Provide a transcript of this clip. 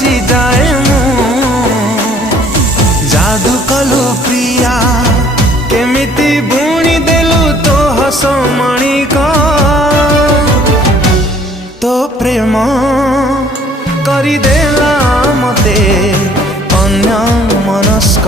भासी जाए जादू कलु प्रिया केमिति बुणी देलु तो हस मणिक तो प्रेम करिदेला मते अन्य मनस्क।